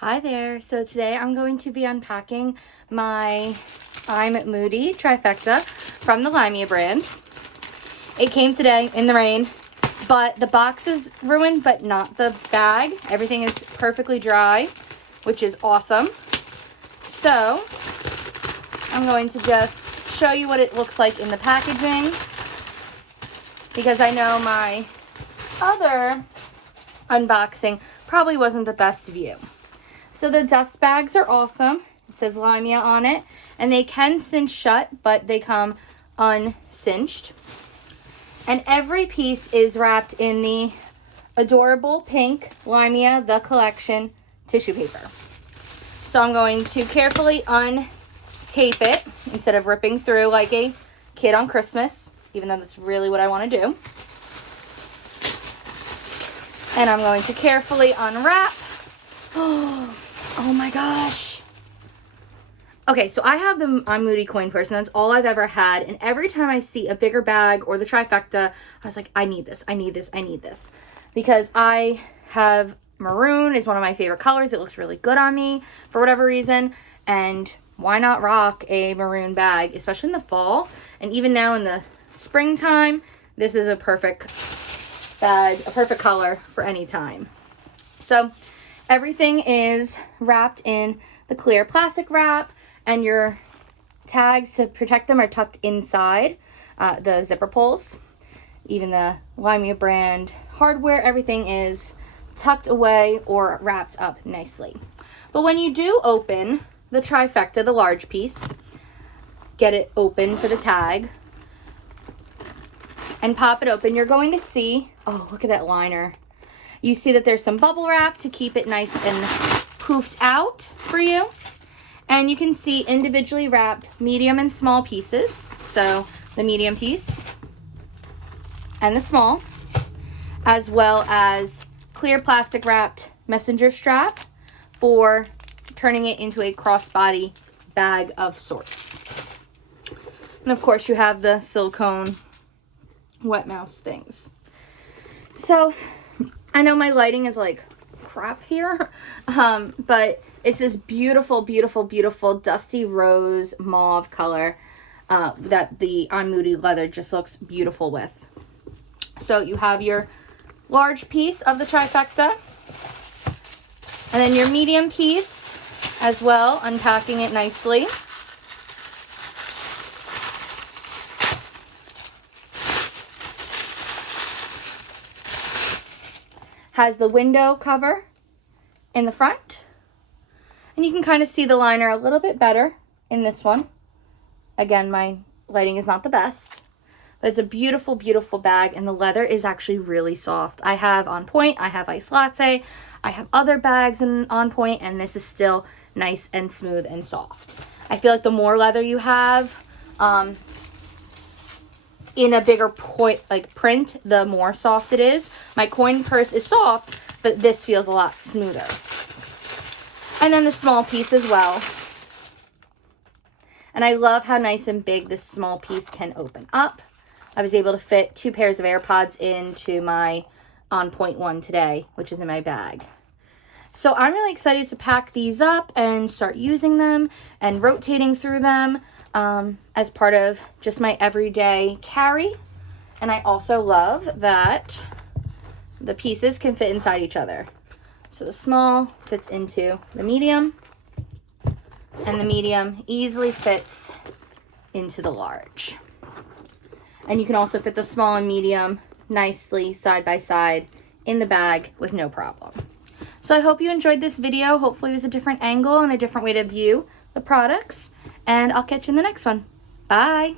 Hi there. So today I'm going to be unpacking my I'm Moody Trifecta from the LYMIA brand. It came today in the rain, but the box is ruined, but not the bag. Everything is perfectly dry, which is awesome. So I'm going to just show you what it looks like in the packaging, because I know my other unboxing probably wasn't the best view. So the dust bags are awesome. It says LYMIA on it, and they can cinch shut, but they come uncinched. And every piece is wrapped in the adorable pink LYMIA The Collection tissue paper. So I'm going to carefully untape it instead of ripping through like a kid on Christmas, even though that's really what I want to do. And I'm going to carefully unwrap. Oh my gosh. Okay, so I have the I'm Moody coin purse, and that's all I've ever had. And every time I see a bigger bag or the Trifecta, I was like, I need this, I need this, I need this. Because I have maroon is one of my favorite colors. It looks really good on me for whatever reason. And why not rock a maroon bag, especially in the fall? And even now in the springtime, this is a perfect bag, a perfect color for any time. So everything is wrapped in the clear plastic wrap, and your tags to protect them are tucked inside the zipper pulls. Even the LYMIA brand hardware, everything is tucked away or wrapped up nicely. But when you do open the Trifecta, the large piece, get it open for the tag and pop it open, you're going to see, oh, look at that liner. You see that there's some bubble wrap to keep it nice and poofed out for you. And you can see individually wrapped medium and small pieces. So the medium piece and the small, as well as clear plastic wrapped messenger strap for turning it into a crossbody bag of sorts. And of course you have the silicone wet mouse things. So I know my lighting is like crap here, but it's this beautiful, beautiful, beautiful dusty rose mauve color that the I'm Moody leather just looks beautiful with. So you have your large piece of the Trifecta, and then your medium piece as well, unpacking it nicely. Has the window cover in the front. And you can kind of see the liner a little bit better in this one. Again, my lighting is not the best. But it's a beautiful, beautiful bag. And the leather is actually really soft. I have On Point. I have Ice Latte. I have other bags in On Point. And this is still nice and smooth and soft. I feel like the more leather you have in a bigger print, the more soft it is. My coin purse is soft, but this feels a lot smoother. And then the small piece as well. And I love how nice and big this small piece can open up. I was able to fit 2 pairs of AirPods into my On Point one today, which is in my bag. So I'm really excited to pack these up and start using them and rotating through them as part of just my everyday carry. And I also love that the pieces can fit inside each other. So the small fits into the medium, and the medium easily fits into the large. And you can also fit the small and medium nicely side by side in the bag with no problem. So I hope you enjoyed this video. Hopefully it was a different angle and a different way to view the products. And I'll catch you in the next one. Bye.